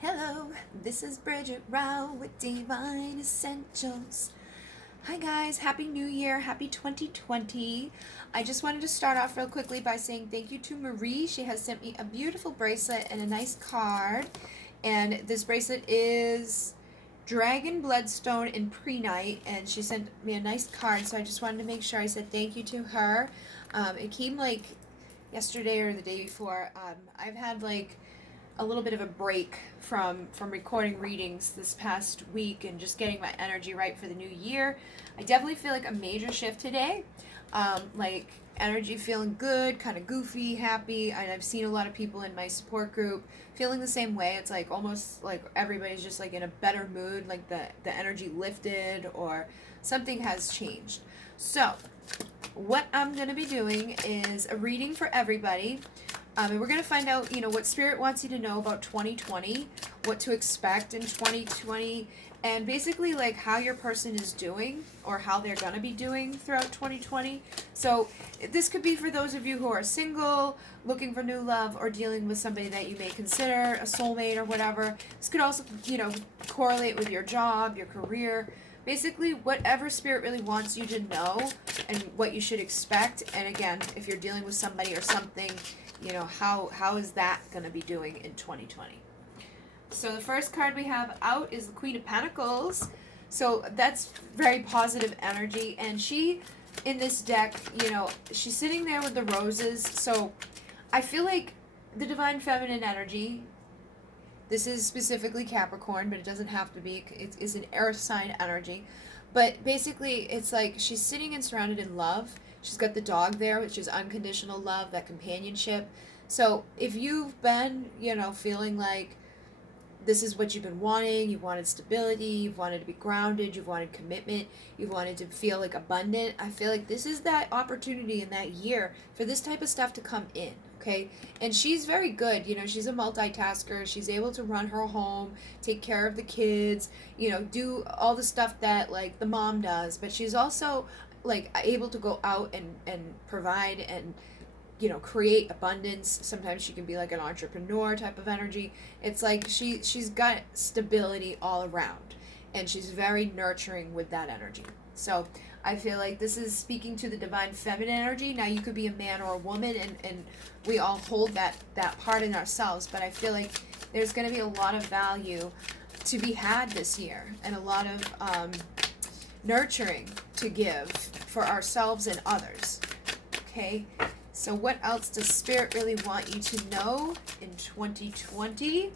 Hello, this is Bridget Rau with Divine Essentials. Hi guys, Happy New Year, Happy 2020. I just wanted to start off real quickly by saying thank you to Marie. She has sent me a beautiful bracelet and a nice card. And this bracelet is Dragon Bloodstone in Pre-Night, and she sent me a nice card, so I just wanted to make sure I said thank you to her. It came like yesterday or the day before. I've had like a little bit of a break from recording readings this past week and just getting my energy right for the new year. I definitely feel like a major shift today. Like energy feeling good, kind of goofy, happy, and I've seen a lot of people in my support group feeling the same way. It's like almost like everybody's just like in a better mood, like the energy lifted or something has changed. So what I'm going to be doing is a reading for everybody. And we're going to find out, what Spirit wants you to know about 2020, what to expect in 2020, and basically like how your person is doing or how they're going to be doing throughout 2020. So this could be for those of you who are single, looking for new love, or dealing with somebody that you may consider a soulmate or whatever. This could also, correlate with your job, your career, basically whatever Spirit really wants you to know and what you should expect. And again, if you're dealing with somebody or something, how is that going to be doing in 2020? So the first card we have out is the Queen of Pentacles. So that's very positive energy. And she, in this deck, she's sitting there with the roses. So I feel like the Divine Feminine energy, this is specifically Capricorn, but it doesn't have to be. It's an earth sign energy. But basically, it's like she's sitting and surrounded in love. She's got the dog there, which is unconditional love, that companionship. So if you've been, feeling like this is what you've been wanting, you've wanted stability, you've wanted to be grounded, you've wanted commitment, you've wanted to feel like abundant, I feel like this is that opportunity in that year for this type of stuff to come in. Okay, and she's very good. She's a multitasker. She's able to run her home, take care of the kids, do all the stuff that like the mom does. But she's also like able to go out and provide and create abundance. Sometimes she can be like an entrepreneur type of energy. It's like she's got stability all around, and she's very nurturing with that energy. So I feel like this is speaking to the Divine Feminine energy. Now you could be a man or a woman, and we all hold that part in ourselves, but I feel like there's going to be a lot of value to be had this year, and a lot of nurturing to give for ourselves and others. Okay, so what else does Spirit really want you to know in 2020?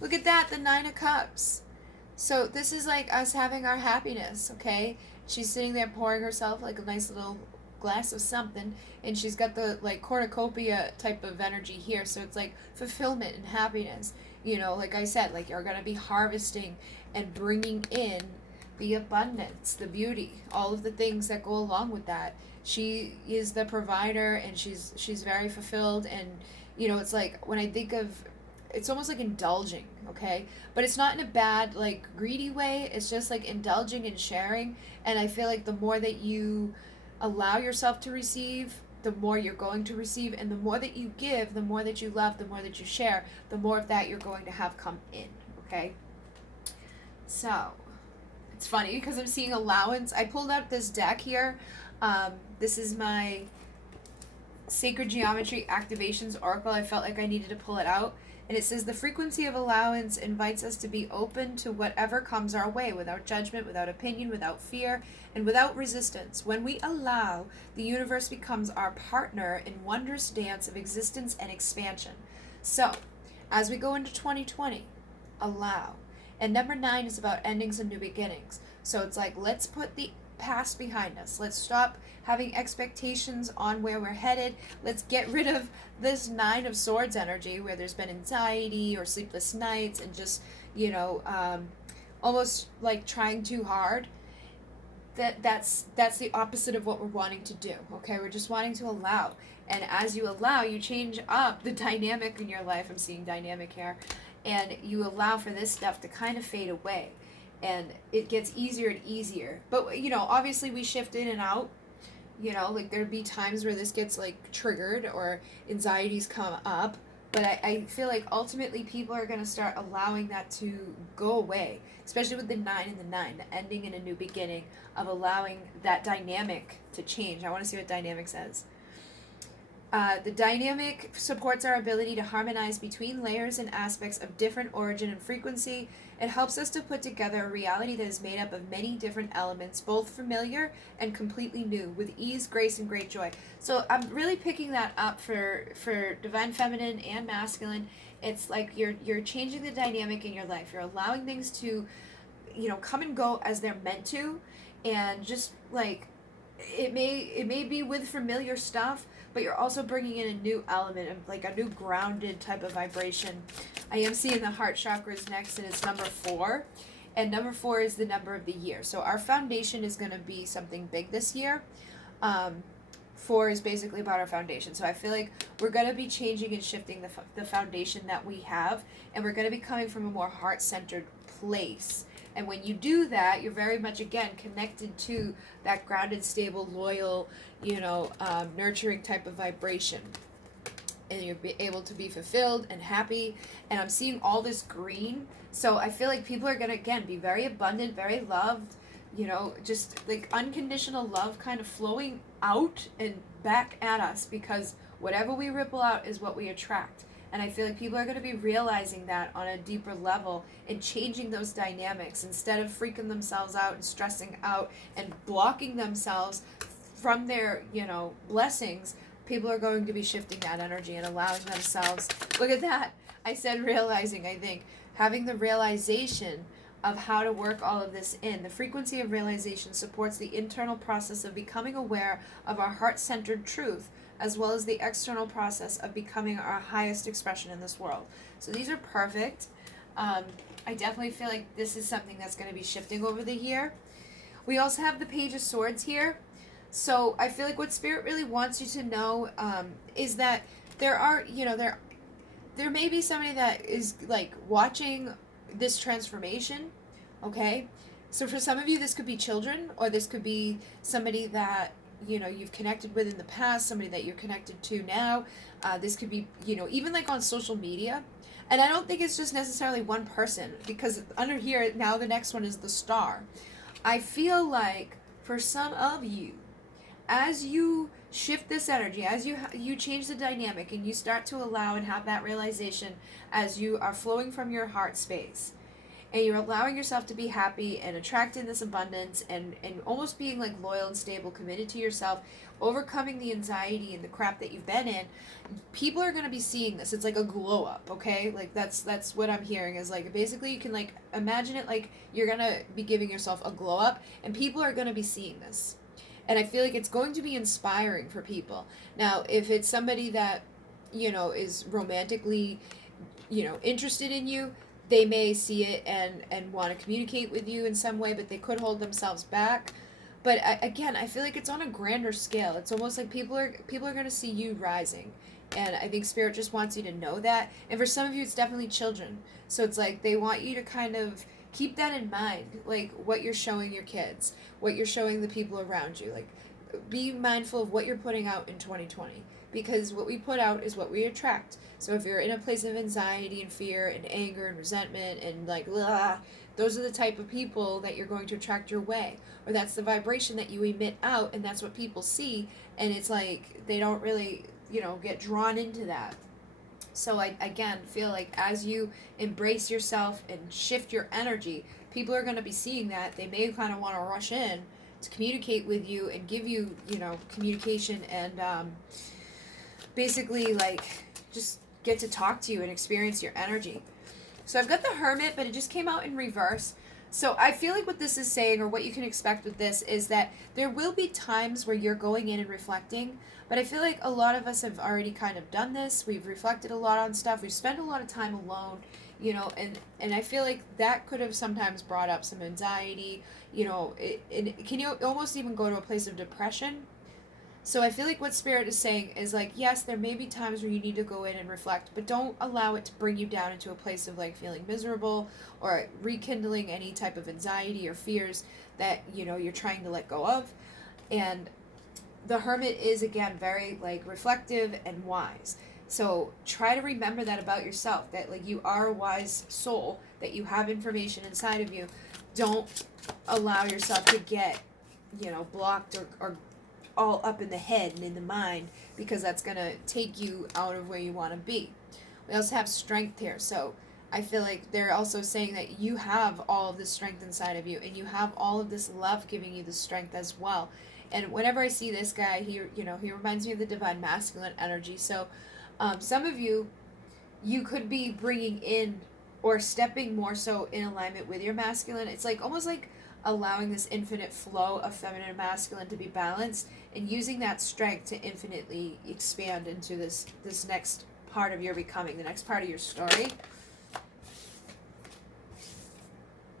Look at that, the Nine of Cups. So this is like us having our happiness, okay? She's sitting there pouring herself like a nice little glass of something, and she's got the like cornucopia type of energy here. So it's like fulfillment and happiness. Like I said, like you're going to be harvesting and bringing in the abundance, the beauty, all of the things that go along with that. She is the provider, and she's very fulfilled. And it's like when I think of, it's almost like indulging, okay? But it's not in a bad, like, greedy way. It's just like indulging and sharing. And I feel like the more that you allow yourself to receive, the more you're going to receive. And the more that you give, the more that you love, the more that you share, the more of that you're going to have come in, okay? So it's funny because I'm seeing allowance. I pulled out this deck here. This is my Sacred Geometry Activations Oracle. I felt like I needed to pull it out. And it says, the frequency of allowance invites us to be open to whatever comes our way, without judgment, without opinion, without fear, and without resistance. When we allow, the universe becomes our partner in wondrous dance of existence and expansion. So, as we go into 2020, allow. And number 9 is about endings and new beginnings. So it's like, let's put the past behind us. Let's stop having expectations on where we're headed. Let's get rid of this 9 of Swords energy where there's been anxiety or sleepless nights and just, almost like trying too hard. That's the opposite of what we're wanting to do. Okay, we're just wanting to allow. And as you allow, you change up the dynamic in your life. I'm seeing dynamic here. And you allow for this stuff to kind of fade away. And it gets easier and easier. But, obviously we shift in and out. Like there'd be times where this gets like triggered or anxieties come up. But I feel like ultimately people are going to start allowing that to go away, especially with the 9 and the 9, the ending and a new beginning, of allowing that dynamic to change. I want to see what dynamic says. The dynamic supports our ability to harmonize between layers and aspects of different origin and frequency. It helps us to put together a reality that is made up of many different elements, both familiar and completely new, with ease, grace, and great joy. So I'm really picking that up for divine feminine and masculine. It's like you're changing the dynamic in your life. You're allowing things to, come and go as they're meant to, and just like it may be with familiar stuff, but you're also bringing in a new element of like a new grounded type of vibration. I am seeing the heart chakras next, and it's number 4, and number 4 is the number of the year. So our foundation is going to be something big this year. 4 is basically about our foundation. So I feel like we're going to be changing and shifting the foundation that we have, and we're going to be coming from a more heart-centered place. And when you do that, you're very much, again, connected to that grounded, stable, loyal, nurturing type of vibration. And you're able to be fulfilled and happy. And I'm seeing all this green. So I feel like people are going to, again, be very abundant, very loved, just like unconditional love kind of flowing out and back at us, because whatever we ripple out is what we attract. And I feel like people are going to be realizing that on a deeper level and changing those dynamics instead of freaking themselves out and stressing out and blocking themselves from their, blessings. People are going to be shifting that energy and allowing themselves. Look at that. I said realizing, I think. Having the realization of how to work all of this in. The frequency of realization supports the internal process of becoming aware of our heart-centered truth, as well as the external process of becoming our highest expression in this world. So these are perfect. I definitely feel like this is something that's going to be shifting over the year. We also have the Page of Swords here. So I feel like what Spirit really wants you to know is that there are, there may be somebody that is like watching this transformation, okay? So for some of you, this could be children, or this could be somebody that you've connected with in the past, somebody that you're connected to now. This could be, even like on social media. And I don't think it's just necessarily one person, because under here, now the next one is the star. I feel like for some of you, as you shift this energy, as you change the dynamic and you start to allow and have that realization as you are flowing from your heart space, and you're allowing yourself to be happy and attracting this abundance and almost being like loyal and stable, committed to yourself, overcoming the anxiety and the crap that you've been in, people are going to be seeing this. It's like a glow up, okay? Like that's what I'm hearing is like basically you can like imagine it like you're going to be giving yourself a glow up, and people are going to be seeing this. And I feel like it's going to be inspiring for people. Now, if it's somebody that, is romantically, interested in you, they may see it and want to communicate with you in some way, but they could hold themselves back. But again, I feel like it's on a grander scale. It's almost like people are going to see you rising. And I think Spirit just wants you to know that. And for some of you, it's definitely children. So it's like they want you to kind of keep that in mind, like what you're showing your kids, what you're showing the people around you. Like, be mindful of what you're putting out in 2020. Because what we put out is what we attract. So if you're in a place of anxiety and fear and anger and resentment and like, those are the type of people that you're going to attract your way. Or that's the vibration that you emit out, and that's what people see. And it's like they don't really, get drawn into that. So I, again, feel like as you embrace yourself and shift your energy, people are going to be seeing that. They may kind of want to rush in to communicate with you and give you, communication and basically like just get to talk to you and experience your energy. So I've got the Hermit, but it just came out in reverse. So I feel like what this is saying, or what you can expect with this, is that there will be times where you're going in and reflecting, but I feel like a lot of us have already kind of done this. We've reflected a lot on stuff. We've spent a lot of time alone, and I feel like that could have sometimes brought up some anxiety, can you almost even go to a place of depression? So I feel like what Spirit is saying is like, yes, there may be times where you need to go in and reflect, but don't allow it to bring you down into a place of like feeling miserable or rekindling any type of anxiety or fears that, you're trying to let go of. And the Hermit is, again, very like reflective and wise. So try to remember that about yourself, that like you are a wise soul, that you have information inside of you. Don't allow yourself to get, blocked or all up in the head and in the mind, because that's going to take you out of where you want to be. We also have strength here. So I feel like they're also saying that you have all of this strength inside of you, and you have all of this love giving you the strength as well. And whenever I see this guy, he reminds me of the divine masculine energy. So some of you could be bringing in or stepping more so in alignment with your masculine. It's like almost like allowing this infinite flow of feminine and masculine to be balanced, and using that strength to infinitely expand into this next part of your becoming, the next part of your story.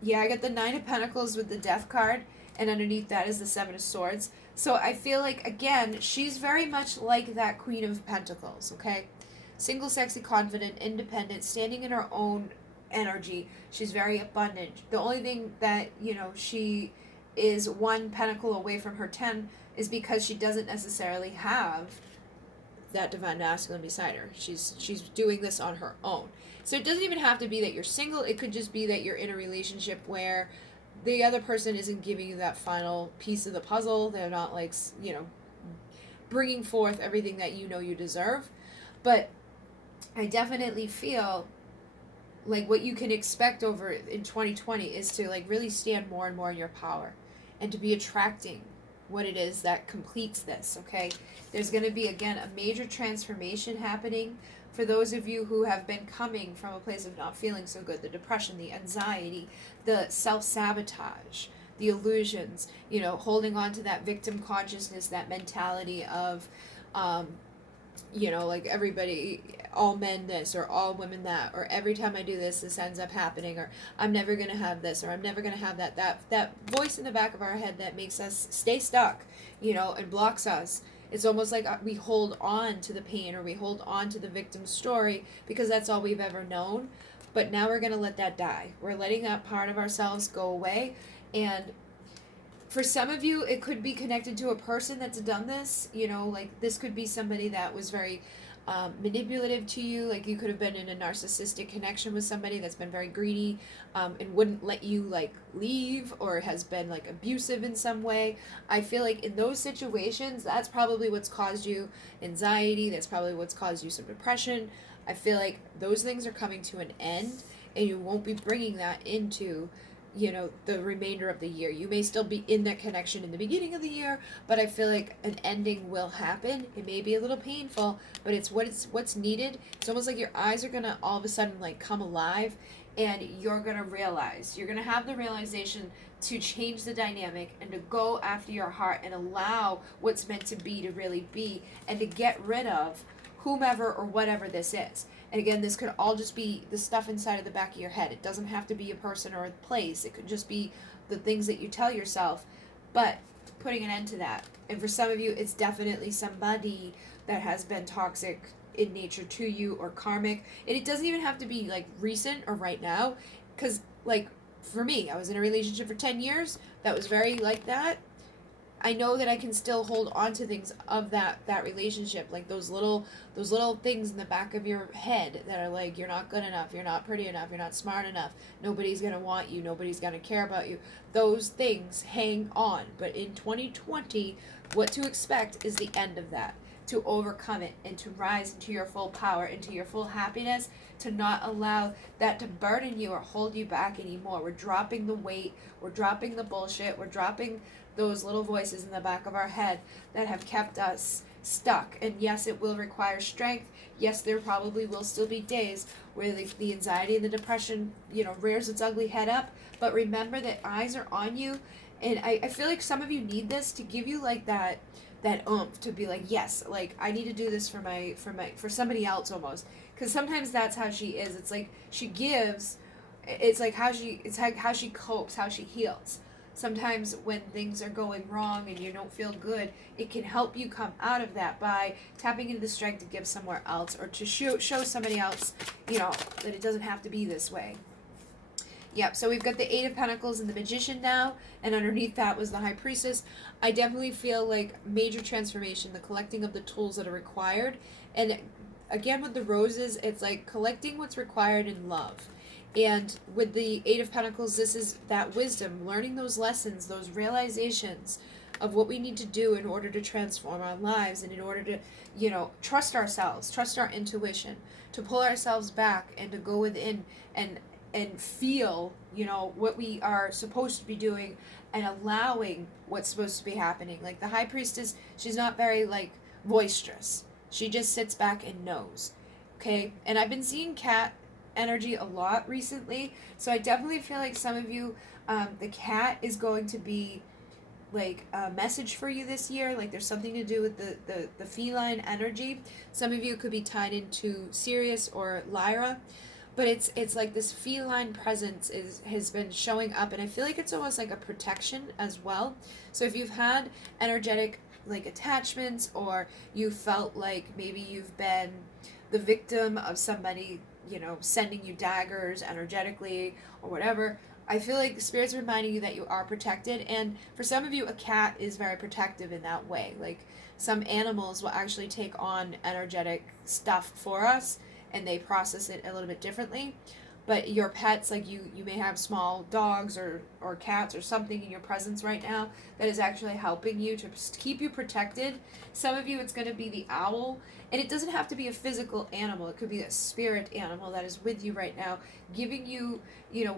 Yeah, I got the Nine of Pentacles with the Death card, and underneath that is the Seven of Swords. So I feel like, again, she's very much like that Queen of Pentacles, okay? Single, sexy, confident, independent, standing in her own energy. She's very abundant. The only thing that, she is one pentacle away from her 10 is because she doesn't necessarily have that divine masculine beside her. She's doing this on her own. So it doesn't even have to be that you're single. It could just be that you're in a relationship where the other person isn't giving you that final piece of the puzzle. They're not like, bringing forth everything that you deserve. But I definitely feel like what you can expect over in 2020 is to like really stand more and more in your power, and to be attracting what it is that completes this, okay? There's going to be, again, a major transformation happening for those of you who have been coming from a place of not feeling so good, the depression, the anxiety, the self-sabotage, the illusions, holding on to that victim consciousness, that mentality of, like everybody, all men this, or all women that, or every time I do this, this ends up happening, or I'm never going to have this, or I'm never going to have that. That voice in the back of our head that makes us stay stuck, and blocks us. It's almost like we hold on to the pain, or we hold on to the victim's story because that's all we've ever known. But now we're going to let that die. We're letting that part of ourselves go away. And for some of you, it could be connected to a person that's done this. Like this could be somebody that was very manipulative to you. Like you could have been in a narcissistic connection with somebody that's been very greedy, and wouldn't let you like leave, or has been like abusive in some way. I feel like in those situations, that's probably what's caused you anxiety. That's probably what's caused you some depression. I feel like those things are coming to an end, and you won't be bringing that into the remainder of the year. You may still be in that connection in the beginning of the year, but I feel like an ending will happen. It may be a little painful, but it's what's needed. It's almost like your eyes are gonna all of a sudden like come alive, and you're gonna have the realization to change the dynamic, and to go after your heart, and allow what's meant to be to really be, and to get rid of whomever or whatever this is. And again, this could all just be the stuff inside of the back of your head. It doesn't have to be a person or a place. It could just be the things that you tell yourself. But putting an end to that. And for some of you, it's definitely somebody that has been toxic in nature to you, or karmic. And it doesn't even have to be like recent or right now. Because like for me, I was in a relationship for 10 years that was very like that. I know that I can still hold on to things of that relationship, like those little things in the back of your head that are like, you're not good enough, you're not pretty enough, you're not smart enough, nobody's gonna want you, nobody's gonna care about you. Those things hang on. But in 2020, what to expect is the end of that, to overcome it, and to rise into your full power, into your full happiness, to not allow that to burden you or hold you back anymore. We're dropping the weight, we're dropping the bullshit, we're dropping those little voices in the back of our head that have kept us stuck. And yes, it will require strength. Yes, there probably will still be days where the anxiety and the depression, rears its ugly head up. But remember that eyes are on you. And I feel like some of you need this to give you like that oomph, to be like, yes, like I need to do this for somebody else almost. Because sometimes that's how she is. It's like she gives. It's like how she copes, how she heals. Sometimes when things are going wrong and you don't feel good, it can help you come out of that by tapping into the strength to give somewhere else, or to show somebody else, that it doesn't have to be this way. Yep, so we've got the Eight of Pentacles and the Magician now, and underneath that was the High Priestess. I definitely feel like major transformation, the collecting of the tools that are required, and again, with the roses, it's like collecting what's required in love. And with the Eight of Pentacles, this is that wisdom, learning those lessons, those realizations of what we need to do in order to transform our lives and in order to, trust ourselves, trust our intuition, to pull ourselves back and to go within and feel, what we are supposed to be doing and allowing what's supposed to be happening. Like the High Priestess, she's not very like boisterous. She just sits back and knows. Okay? And I've been seeing cat energy a lot recently, so I definitely feel like some of you, the cat is going to be like a message for you this year. Like there's something to do with the feline energy. Some of you could be tied into Sirius or Lyra, but it's like this feline presence has been showing up, and I feel like it's almost like a protection as well. So if you've had energetic like attachments, or you felt like maybe you've been the victim of somebody, sending you daggers energetically or whatever, I feel like Spirit's reminding you that you are protected. And for some of you, a cat is very protective in that way. Like some animals will actually take on energetic stuff for us, and they process it a little bit differently. But your pets, like you may have small dogs or cats or something in your presence right now that is actually helping you to keep you protected. Some of you, it's going to be the owl. And it doesn't have to be a physical animal. It could be a spirit animal that is with you right now, giving you,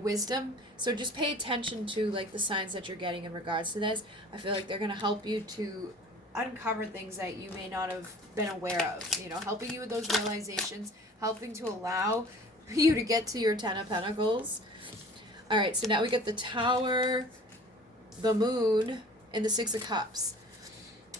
wisdom. So just pay attention to like the signs that you're getting in regards to this. I feel like they're going to help you to uncover things that you may not have been aware of, helping you with those realizations, helping to allow you to get to your Ten of Pentacles. All right, so now we get the Tower, the Moon, and the Six of Cups.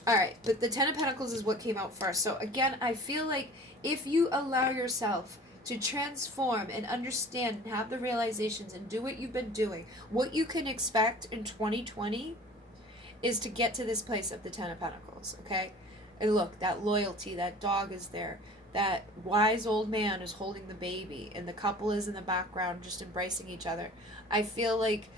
All right, but the Ten of Pentacles is what came out first. So again, I feel like if you allow yourself to transform and understand and have the realizations and do what you've been doing, what you can expect in 2020 is to get to this place of the Ten of Pentacles, okay? And look, that loyalty, that dog is there. That wise old man is holding the baby, and the couple is in the background just embracing each other. I feel like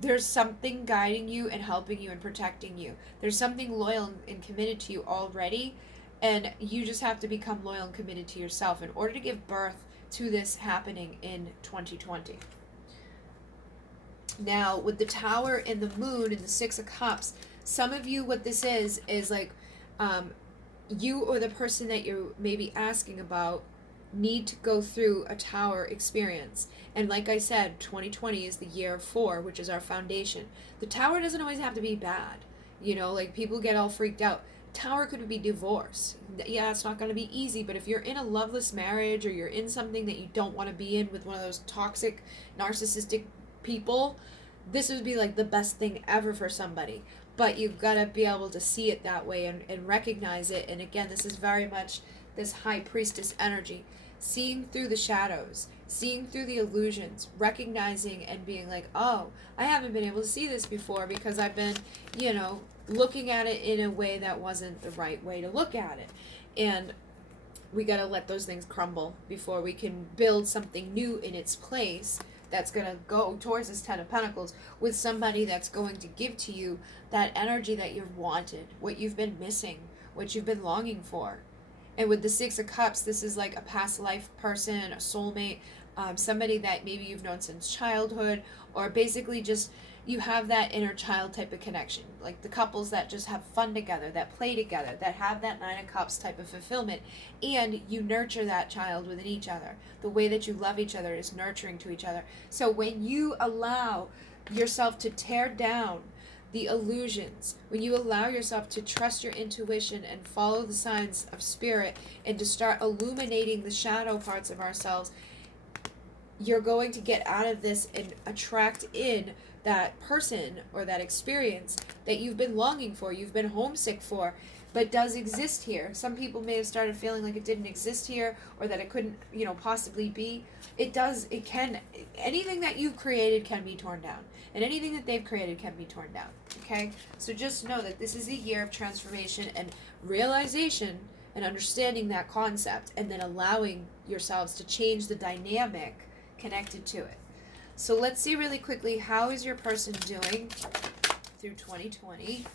there's something guiding you and helping you and protecting you. There's something loyal and committed to you already, and you just have to become loyal and committed to yourself in order to give birth to this happening in 2020. Now, with the Tower and the Moon and the Six of Cups, some of you, what this is like, you or the person that you're maybe asking about need to go through a Tower experience. And like I said, 2020 is the year of 4, which is our foundation. The Tower doesn't always have to be bad. Like people get all freaked out. Tower could be divorce. Yeah, it's not going to be easy, but if you're in a loveless marriage or you're in something that you don't want to be in with one of those toxic, narcissistic people, this would be like the best thing ever for somebody. But you've got to be able to see it that way and recognize it. And again, this is very much this High Priestess energy. Seeing through the shadows, seeing through the illusions, recognizing and being like, oh, I haven't been able to see this before because I've been, looking at it in a way that wasn't the right way to look at it. And we got to let those things crumble before we can build something new in its place that's going to go towards this Ten of Pentacles with somebody that's going to give to you that energy that you've wanted, what you've been missing, what you've been longing for. And with the Six of Cups, this is like a past life person, a soulmate, somebody that maybe you've known since childhood, or basically just you have that inner child type of connection. Like the couples that just have fun together, that play together, that have that Nine of Cups type of fulfillment, and you nurture that child within each other. The way that you love each other is nurturing to each other. So when you allow yourself to tear down the illusions, when you allow yourself to trust your intuition and follow the signs of spirit and to start illuminating the shadow parts of ourselves, you're going to get out of this and attract in that person or that experience that you've been longing for, you've been homesick for, but does exist here. Some people may have started feeling like it didn't exist here or that it couldn't, possibly be. It does, it can, anything that you've created can be torn down. And anything that they've created can be torn down, okay? So just know that this is a year of transformation and realization and understanding that concept and then allowing yourselves to change the dynamic connected to it. So let's see really quickly, how is your person doing through 2020?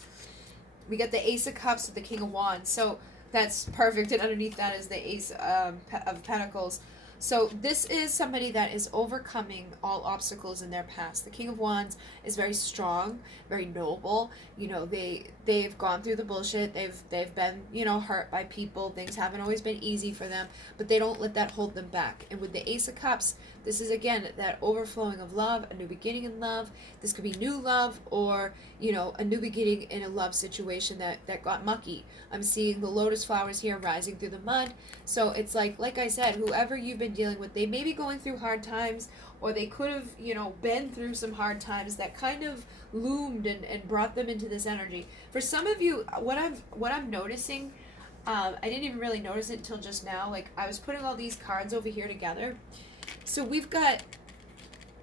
We got the Ace of Cups with the King of Wands. So That's perfect. And underneath that is the Ace of Pentacles. So this is somebody that is overcoming all obstacles in their past. The King of Wands is very strong, very noble. You know, they've gone through the bullshit. They've been, you know, hurt by people. Things haven't always been easy for them, but they don't let that hold them back. And with the Ace of Cups, this is again that overflowing of love, a new beginning in love. This could be new love, or, you know, a new beginning in a love situation that got mucky. I'm seeing the lotus flowers here rising through the mud. So it's like I said, whoever you've been dealing with, they may be going through hard times, or they could have, you know, been through some hard times that kind of loomed and brought them into this energy. For some of you, what I'm noticing, I didn't even really notice it until just now. Like, I was putting all these cards over here together. So we've got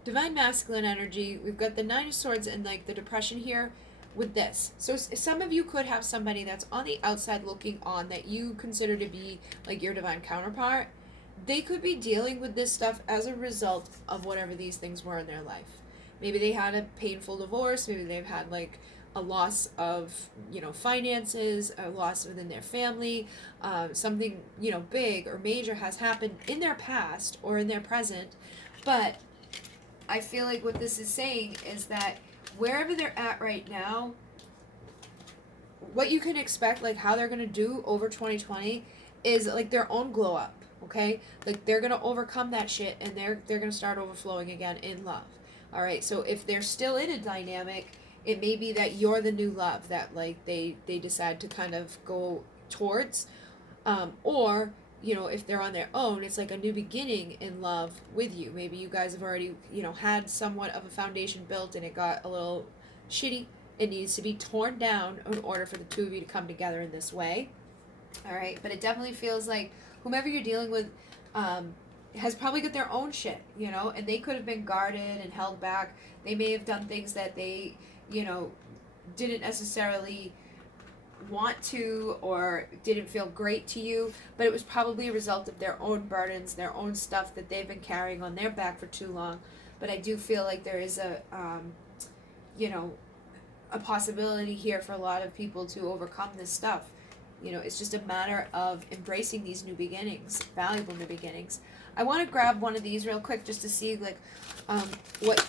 Divine Masculine energy, we've got the Nine of Swords, and like the Depression here with this. So some of you could have somebody that's on the outside looking on that you consider to be like your divine counterpart. They could be dealing with this stuff as a result of whatever these things were in their life. Maybe they had a painful divorce. Maybe they've had like a loss of, you know, finances, a loss within their family, something, you know, big or major has happened in their past or in their present. But I feel like what this is saying is that wherever they're at right now, what you can expect, like how they're going to do over 2020 is like their own glow up, okay? Like they're going to overcome that shit, and they're going to start overflowing again in love. All right, so if they're still in a dynamic, it may be that you're the new love that like they decide to kind of go towards, or, you know, if they're on their own, it's like a new beginning in love with you. Maybe you guys have already, you know, had somewhat of a foundation built and it got a little shitty. It needs to be torn down in order for the two of you to come together in this way. All right, but it definitely feels like whomever you're dealing with has probably got their own shit, you know, and they could have been guarded and held back. They may have done things that they, you know, didn't necessarily want to, or didn't feel great to you, but it was probably a result of their own burdens, their own stuff that they've been carrying on their back for too long. But I do feel like there is a you know, a possibility here for a lot of people to overcome this stuff. You know, it's just a matter of embracing these new beginnings, valuable new beginnings. I want to grab one of these real quick just to see like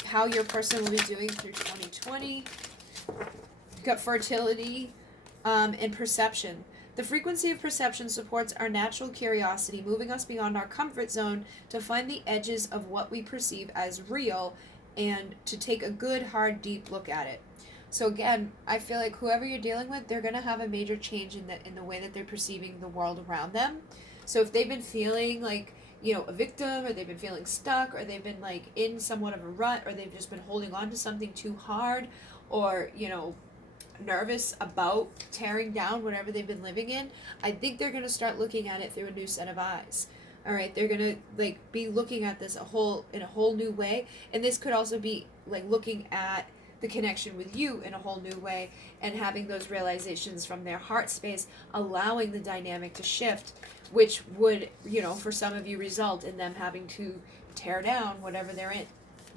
how your person will be doing through 2020. You've got fertility, and perception. The frequency of perception supports our natural curiosity, moving us beyond our comfort zone to find the edges of what we perceive as real and to take a good, hard, deep look at it. So again, I feel like whoever you're dealing with, they're going to have a major change in the way that they're perceiving the world around them. So if they've been feeling like, you know, a victim, or they've been feeling stuck, or they've been like in somewhat of a rut, or they've just been holding on to something too hard, or, you know, nervous about tearing down whatever they've been living in, I think they're going to start looking at it through a new set of eyes. All right, they're going to like be looking at this in a whole new way, and this could also be like looking at the connection with you in a whole new way, and having those realizations from their heart space, allowing the dynamic to shift, which would, you know, for some of you result in them having to tear down whatever they're in.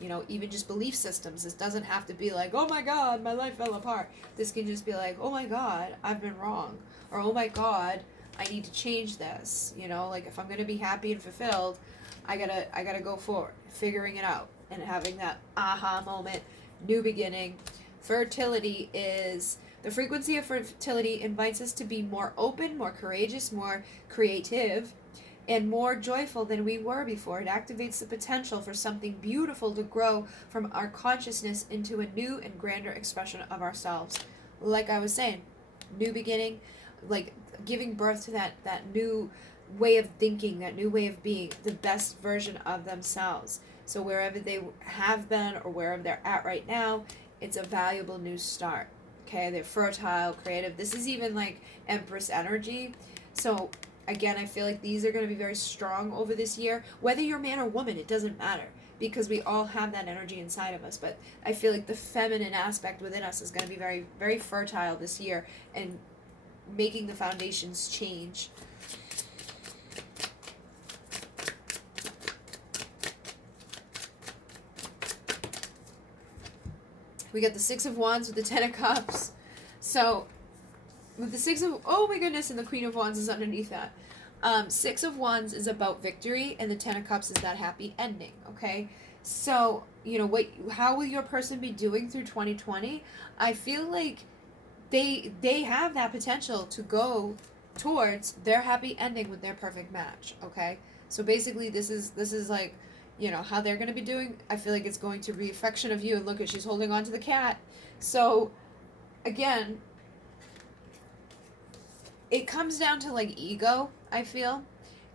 You know, even just belief systems. This doesn't have to be like, oh my God, my life fell apart. This can just be like, oh my God, I've been wrong. Or, oh my God, I need to change this. You know, like if I'm going to be happy and fulfilled, I gotta go forward, figuring it out and having that aha moment, new beginning. Fertility is, the frequency of fertility invites us to be more open, more courageous, more creative, and more joyful than we were before. It activates the potential for something beautiful to grow from our consciousness into a new and grander expression of ourselves. Like I was saying, new beginning, like giving birth to that new way of thinking, that new way of being, the best version of themselves. So wherever they have been or wherever they're at right now, it's a valuable new start. Okay, they're fertile, creative. This is even like Empress energy. So again, I feel like these are going to be very strong over this year. Whether you're man or woman, it doesn't matter, because we all have that energy inside of us. But I feel like the feminine aspect within us is going to be very, very fertile this year, and making the foundations change. We got the Six of Wands with the Ten of Cups. So with the Six of, oh my goodness, and the Queen of Wands is underneath that. Six of Wands is about victory, and the Ten of Cups is that happy ending, okay? So, you know, how will your person be doing through 2020? I feel like they have that potential to go towards their happy ending with their perfect match, okay? So basically this is like, you know, how they're going to be doing. I feel like it's going to be affection of you, and look at, she's holding on to the cat. So again, it comes down to like ego, I feel.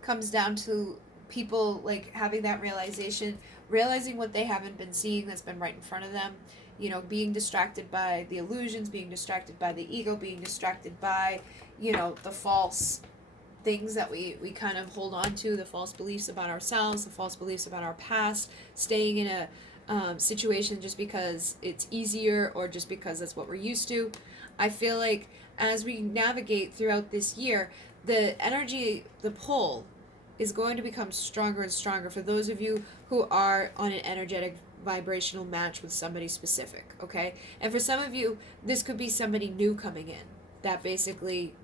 Comes down to people like having that realizing what they haven't been seeing that's been right in front of them, you know, being distracted by the illusions, being distracted by the ego, being distracted by, you know, the false things that we kind of hold on to, the false beliefs about ourselves, the false beliefs about our past, staying in a situation just because it's easier or just because that's what we're used to. I feel like as we navigate throughout this year, the energy, the pull is going to become stronger and stronger for those of you who are on an energetic vibrational match with somebody specific, okay? And for some of you, this could be somebody new coming in that basically,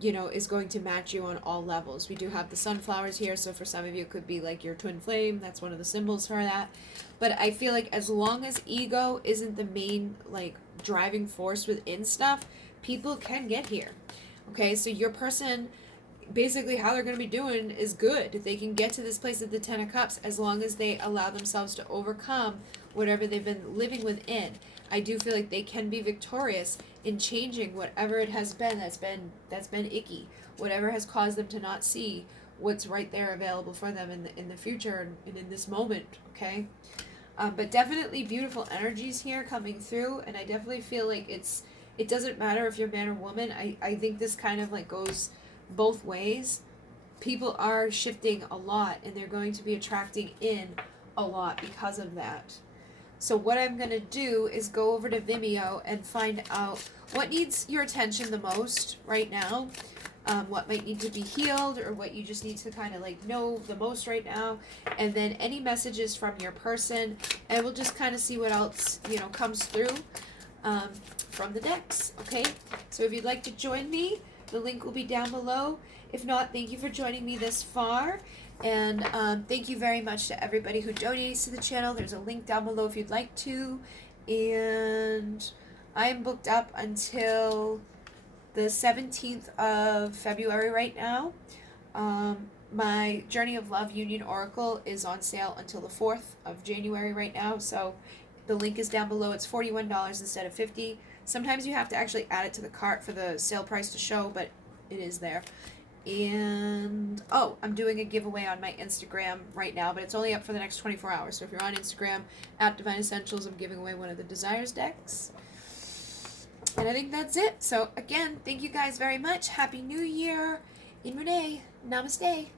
you know, is going to match you on all levels. We do have the sunflowers here, so for some of you it could be like your twin flame. That's one of the symbols for that. But I feel like as long as ego isn't the main like driving force within stuff, people can get here. Okay, so your person, basically how they're going to be doing is good. They can get to this place of the Ten of Cups as long as they allow themselves to overcome whatever they've been living within. I do feel like they can be victorious in changing whatever it has been that's been icky, whatever has caused them to not see what's right there available for them in the future and in this moment, okay? But definitely beautiful energies here coming through, and I definitely feel like it doesn't matter if you're man or woman. I think this kind of like goes both ways. People are shifting a lot, and they're going to be attracting in a lot because of that. So what I'm going to do is go over to Vimeo and find out what needs your attention the most right now, what might need to be healed, or what you just need to kind of like know the most right now, and then any messages from your person, and we'll just kind of see what else, you know, comes through from the decks, okay? So if you'd like to join me, the link will be down below. If not, thank you for joining me this far. And thank you very much to everybody who donates to the channel. There's a link down below if you'd like to. And I'm booked up until the 17th of February right now. My Journey of Love Union Oracle is on sale until the 4th of January right now. So the link is down below. It's $41 instead of $50. Sometimes you have to actually add it to the cart for the sale price to show, but it is there. And oh, I'm doing a giveaway on my Instagram right now, but it's only up for the next 24 hours. So if you're on Instagram at Divine Essentials, I'm giving away one of the Desires decks. And I think that's it. So again, thank you guys very much. Happy New Year. In Renee. Namaste.